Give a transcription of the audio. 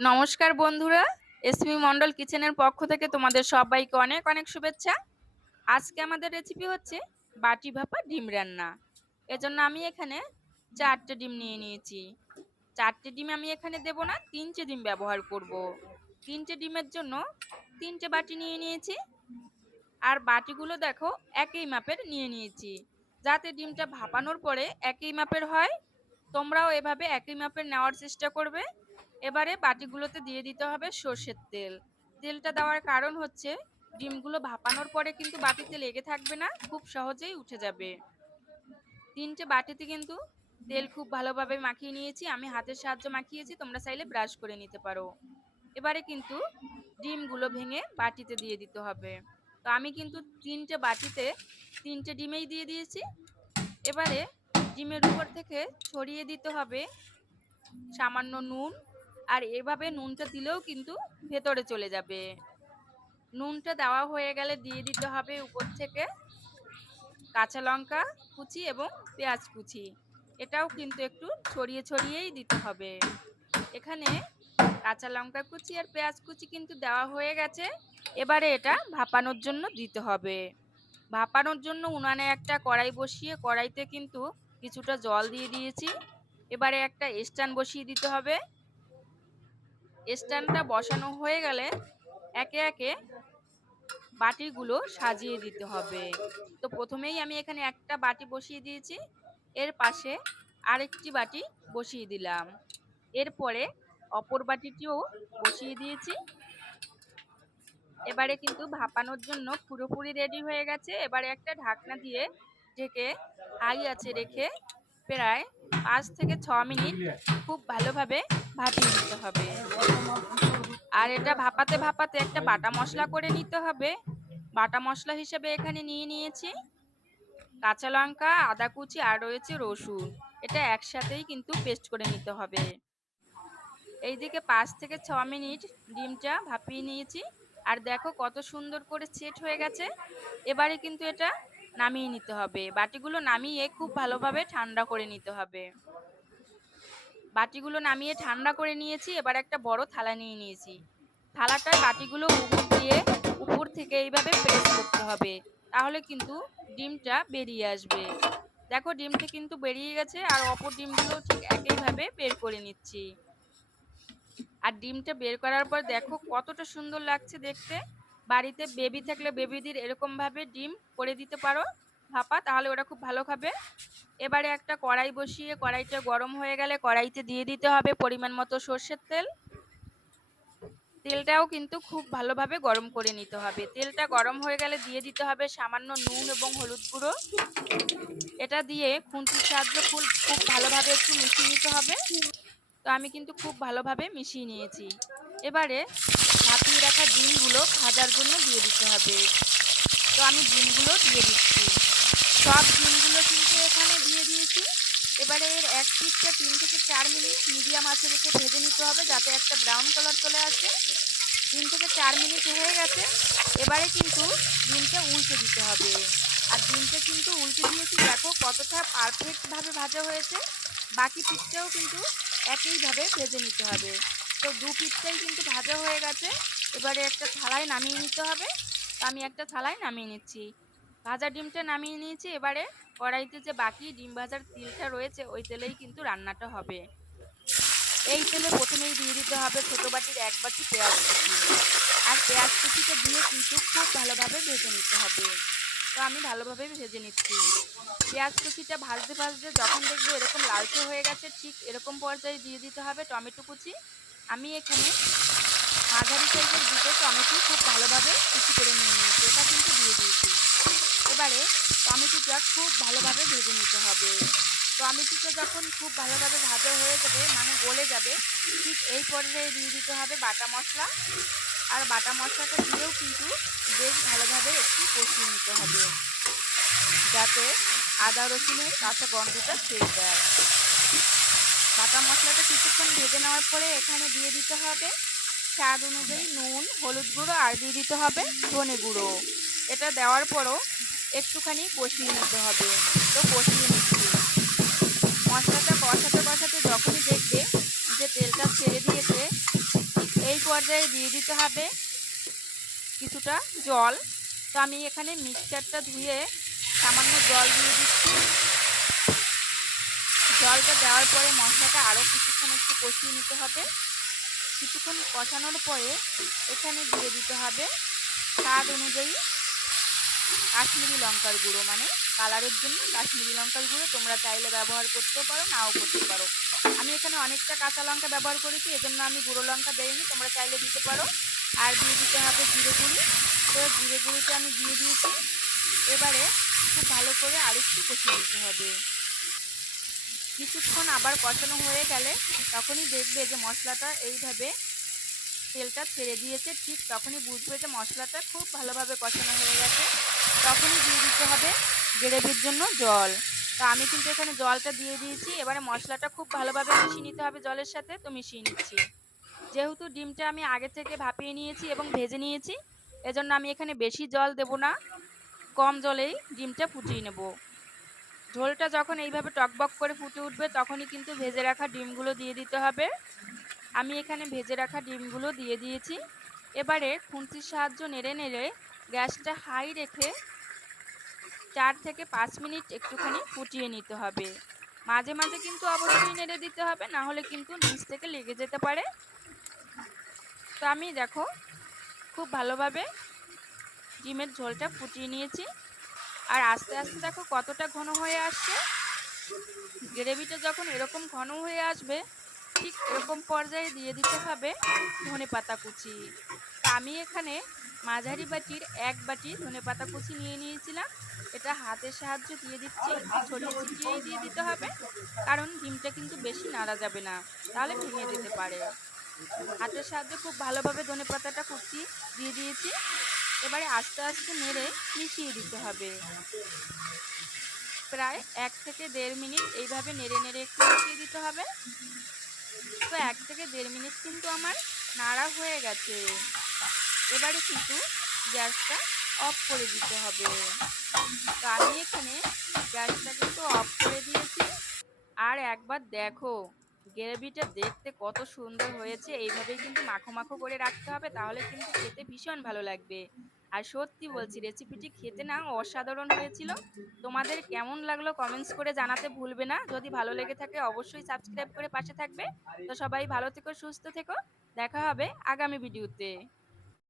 নমস্কার বন্ধুরা এসমি মন্ডল কিচেনের পক্ষ থেকে তোমাদের সবাইকে অনেক অনেক শুভেচ্ছা। আজকে আমাদের রেসিপি হচ্ছে বাটি ভাপা ডিম রান্না। এজন্য আমি এখানে চারটে ডিম নিয়ে নিয়েছি। চারটে ডিম আমি এখানে দেব না, তিনটে ডিম ব্যবহার করব। তিনটে ডিমের জন্য তিনটে বাটি নিয়ে নিয়েছি। আর বাটিগুলো দেখো একই মাপের নিয়ে নিয়েছি। যাতে ডিমটা ভাপানোর পরে একই মাপের হয়, তোমরাও এভাবে একই মাপের নেওয়ার চেষ্টা করবে। এবারে বাটিগুলোতে দিয়ে দিতে হবে সর্ষের তেল। তেলটা দেওয়ার কারণ হচ্ছে, ডিমগুলো ভাপানোর পরে কিন্তু বাটিতে লেগে থাকবে না, খুব সহজেই উঠে যাবে। তিনটে বাটিতে কিন্তু তেল খুব ভালোভাবে মাখিয়ে নিয়েছি, আমি হাতের সাহায্য মাখিয়েছি, তোমরা চাইলে ব্রাশ করে নিতে পারো। এবারে কিন্তু ডিমগুলো ভেঙে বাটিতে দিয়ে দিতে হবে। তো আমি কিন্তু তিনটে বাটিতে তিনটে ডিমেই দিয়ে দিয়েছি। এবারে ডিমের উপর থেকে ছড়িয়ে দিতে হবে সামান্য নুন আর এভাবে নুনটা দিলেও কিন্তু ভেতরে চলে যাবে। নুনটা দেওয়া হয়ে গেলে দিয়ে দিতে হবে উপর থেকে কাঁচা লঙ্কা কুচি এবং পেঁয়াজ কুচি। এটাও কিন্তু একটু ছড়িয়ে ছড়িয়েই দিতে হবে। এখানে কাঁচা লঙ্কা কুচি আর পেঁয়াজ কুচি কিন্তু দেওয়া হয়ে গেছে। এবারে এটা ভাপানোর জন্য দিতে হবে। ভাপানোর জন্য উনানে একটা কড়াই বসিয়ে কড়াইতে কিন্তু কিছুটা জল দিয়ে দিয়েছি। এবারে একটা স্ট্যান্ড বসিয়ে দিতে হবে। স্ট্যান্ডটা বসানো হয়ে গেলে একে একে বাটিগুলো সাজিয়ে দিতে হবে। তো প্রথমেই আমি এখানে একটা বাটি বসিয়ে দিয়েছি। এর পাশে আরেকটি বাটি বসিয়ে দিলাম। এরপরে অপর বাটিটিও বসিয়ে দিয়েছি। এবারে কিন্তু ভাপানোর জন্য পুরোপুরি রেডি হয়ে গেছে। এবারে একটা ঢাকনা দিয়ে ঢেকে হাই আছে রেখে প্রায় পাঁচ থেকে ছ মিনিট খুব ভালোভাবে ভাপিয়ে নিতে হবে। আর এটা ভাপাতে ভাপাতে একটা বাটা মশলা করে নিতে হবে। বাটা মশলা হিসেবে এখানে নিয়ে নিয়েছি কাঁচা লঙ্কা, আদা কুচি আর রয়েছে রসুন। এটা একসাথেই কিন্তু পেস্ট করে নিতে হবে। এইদিকে পাঁচ থেকে ছ মিনিট ডিমটা ভাপিয়ে নিয়েছি। আর দেখো কত সুন্দর করে সেট হয়ে গেছে। এবারে কিন্তু এটা নামিয়ে নিতে হবে। বাটিগুলো নামিয়ে খুব ভালোভাবে ঠান্ডা করে নিতে হবে। বাটিগুলো নামিয়ে ঠান্ডা করে নিয়েছি, এবার একটা বড় থালা নিয়ে নিয়েছি। থালাটার বাটিগুলো উপর দিয়ে উপর থেকে এইভাবে প্রেস করতে হবে, তাহলে কিন্তু ডিমটা বেরিয়ে আসবে। দেখো, ডিমটা কিন্তু বেরিয়ে গেছে, আর অপর ডিমগুলো ঠিক একইভাবে বের করে নিচ্ছি। আর ডিমটা বের করার পর দেখো কতটা সুন্দর লাগছে দেখতে। বাড়িতে বেবি থাকলে বেবিদের এরকমভাবে ডিম করে দিতে পারো, ভাপা, তাহলে ওরা খুব ভালো খাবে। এবারে একটা কড়াই বসিয়ে, কড়াইটা গরম হয়ে গেলে কড়াইতে দিয়ে দিতে হবে পরিমাণ মতো সর্ষের তেল। তেলটাও কিন্তু খুব ভালোভাবে গরম করে নিতে হবে। তেলটা গরম হয়ে গেলে দিয়ে দিতে হবে সামান্য নুন এবং হলুদ গুঁড়ো। এটা দিয়ে খুন্তির সাহায্য খুব খুব ভালোভাবে একটু মিশিয়ে নিতে হবে। তো আমি কিন্তু খুব ভালোভাবে মিশিয়ে নিয়েছি। এবারে রাখা ডিমগুলো ভাজার জন্য দিয়ে দিতে হবে। তো আমি ডিমগুলো দিয়ে দিচ্ছি। সব ডিমগুলো কিন্তু এখানে দিয়ে দিয়েছি। এবারে এর এক পিঠটা তিন থেকে চার মিনিট মিডিয়াম আঁচে রেখে ভেজে নিতে হবে যাতে একটা ব্রাউন কালার চলে আসে। তিন থেকে চার মিনিট হয়ে গেছে। এবারে কিন্তু ডিমটা উল্টে দিতে হবে। আর ডিমটা কিন্তু উল্টে দিয়েছি, দেখো কতটা পারফেক্টভাবে ভাজা হয়েছে। বাকি পিঠটাও কিন্তু একইভাবে ভেজে নিতে হবে। তো দু পিঠটাই কিন্তু ভাজা হয়ে গেছে। এবারে একটা থালায় নামিয়ে নিতে হবে। তো আমি একটা থালায় নামিয়ে নিচ্ছি। ভাজা ডিমটা নামিয়ে নিয়েছি। এবারে কড়াইতে যে বাকি ডিম ভাজার তেলটা রয়েছে, ওই তেলেই কিন্তু রান্নাটা হবে। এই তেলে প্রথমেই দিয়ে দিতে হবে ছোটো বাটির এক বাটি পেঁয়াজ কুচি। আর পেঁয়াজ কুচিটা দিয়ে কিন্তু খুব ভালোভাবে ভেজে নিতে হবে। তো আমি ভালোভাবে ভেজে নিচ্ছি। পেঁয়াজ কুচিটা ভাজতে ভাজতে যখন দেখবে এরকম লালচে হয়ে গেছে, ঠিক এরকম পর্যায়ে দিয়ে দিতে হবে টমেটো কুচি। আমি এখানে মাঝারি সাইজের দুটো টমেটো খুব ভালোভাবে কুচি করে নিয়ে নিয়েছি। এটা কিন্তু দিয়ে দিয়েছি। এবারে টমেটোটা খুব ভালোভাবে ভেজে নিতে হবে। টমেটোটা যখন খুব ভালোভাবে ভাজা হয়ে যাবে মানে গলে যাবে, ঠিক এই পর্যায়ে দিয়ে দিতে হবে বাটা মশলা। আর বাটা মশলাটা দিয়েও কিন্তু বেশ ভালোভাবে একটু কষিয়ে নিতে হবে। যাতে আদা রসুনের কাঁচা গন্ধটা ছেড়ে দেয় বাটা মশলাটা কিছুক্ষণ ভেজে নেওয়ার পরে এখানে দিয়ে দিতে হবে স্বাদ অনুযায়ী নুন, হলুদ গুঁড়ো আর দিয়ে দিতে হবে ধনে গুঁড়ো। এটা দেওয়ার পরও একটুখানি কষিয়ে নিতে হবে। তো কষিয়ে নিচ্ছি। মশলাটা কষাতে কষাতে যখনই দেখবে যে তেলটা ছেড়ে দিয়েছে এই পর্যায়ে দিয়ে দিতে হবে কিছুটা জল। তো আমি এখানে মিক্সচারটা ধুয়ে সামান্য জল দিয়ে দিচ্ছি। জলটা দেওয়ার পরে মশলাটা আরও কিছুক্ষণ একটু কষিয়ে নিতে হবে। কিছুক্ষণ কষানোর পরে এখানে দিয়ে দিতে হবে স্বাদ অনুযায়ী কাশ্মীরি লঙ্কার গুঁড়ো মানে কালারের জন্য কাশ্মীরি লঙ্কার গুঁড়ো। তোমরা চাইলে ব্যবহার করতেও পারো, নাও করতে পারো। আমি এখানে অনেকটা কাঁচা লঙ্কা ব্যবহার করেছি, এজন্য আমি গুঁড়ো লঙ্কা দেইনি, তোমরা চাইলে দিতে পারো। আর দিয়ে দিতে হবে জিরে গুঁড়ি। তো জিরে গুঁড়িটা আমি দিয়ে দিয়েছি। এবারে খুব ভালো করে আরেকটু কষিয়ে দিতে হবে। কিছুক্ষণ আবার কষানো হয়ে গেলে তখনই দেখবে যে মশলাটা এইভাবে তেলটা ছেড়ে দিয়েছে। ঠিক তখনই বুঝবে যে মশলাটা খুব ভালোভাবে কষানো হয়ে গেছে। তখনই দিয়ে দিতে হবে গ্রেভির জন্য জল। তো আমি কিন্তু এখানে জলটা দিয়ে দিয়েছি। এবারে মশলাটা খুব ভালোভাবে মিশিয়ে নিতে হবে জলের সাথে। তো মিশিয়ে নিচ্ছি। যেহেতু ডিমটা আমি আগে থেকে ভাপিয়ে নিয়েছি এবং ভেজে নিয়েছি, এজন্য আমি এখানে বেশি জল দেব না। কম জলেই ডিমটা ফুটিয়ে নেব। ঝোলটা যখন এইভাবে টকবক করে ফুটে উঠবে, তখনই কিন্তু ভেজে রাখা ডিমগুলো দিয়ে দিতে হবে। আমি এখানে ভেজে রাখা ডিমগুলো দিয়ে দিয়েছি। এবারে খুন্তির সাহায্য নেড়ে নেড়ে গ্যাসটা হাই রেখে চার থেকে পাঁচ মিনিট একটুখানি ফুটিয়ে নিতে হবে। মাঝে মাঝে কিন্তু অবশ্যই নেড়ে দিতে হবে, না হলে কিন্তু নিচ থেকে লেগে যেতে পারে। তো আমি দেখো, খুব ভালোভাবে ডিমের ঝোলটা ফুটিয়ে নিয়েছি। আর আস্তে আস্তে দেখো কতটা ঘন হয়ে আসছে। গ্রেভিটা যখন এরকম ঘন হয়ে আসবে, ঠিক এরকম পর্যায়ে দিয়ে দিতে হবে ধনে পাতা কুচি। আমি এখানে মাঝারি বাটির এক বাটি ধনে পাতা কুচি নিয়ে নিয়েছিলাম। এটা হাতের সাহায্যে দিয়ে দিচ্ছি ছড়িয়ে ছিটিয়েই দিয়ে দিতে হবে, কারণ ডিমটা কিন্তু বেশি নাড়া যাবে না, তাহলে ভেঙে যেতে পারে। হাতের সাহায্যে খুব ভালোভাবে ধনে পাতাটা কুচি দিয়ে দিয়েছি। এবারে আস্তে আস্তে নেড়ে মিশিয়ে দিতে হবে। প্রায় এক থেকে দেড় মিনিট এইভাবে নেড়ে নেড়ে একটু মিশিয়ে দিতে হবে। তো এক থেকে দেড় মিনিট কিন্তু আমার নাড়া হয়ে গেছে। এবারে কিন্তু গ্যাসটা অফ করে দিতে হবে। তো আমি এখানে গ্যাসটা কিন্তু অফ করে দিয়েছি। আর একবার দেখো গ্রেভিটা দেখতে কত সুন্দর হয়েছে, এইভাবেই কিন্তু মাখো মাখো করে রাখতে হবে, তাহলে কিন্তু খেতে ভীষণ ভালো লাগবে। আর সত্যি বলছি রেসিপিটি খেতে না অসাধারণ হয়েছিল। তোমাদের কেমন লাগল কমেন্টস করে জানাতে ভুলবে না, যদি ভালো লেগে থাকে অবশ্যই সাবস্ক্রাইব করে পাশে থাকবে। তো সবাই ভালো থেকো, সুস্থ থেকো, দেখা হবে আগামী ভিডিওতে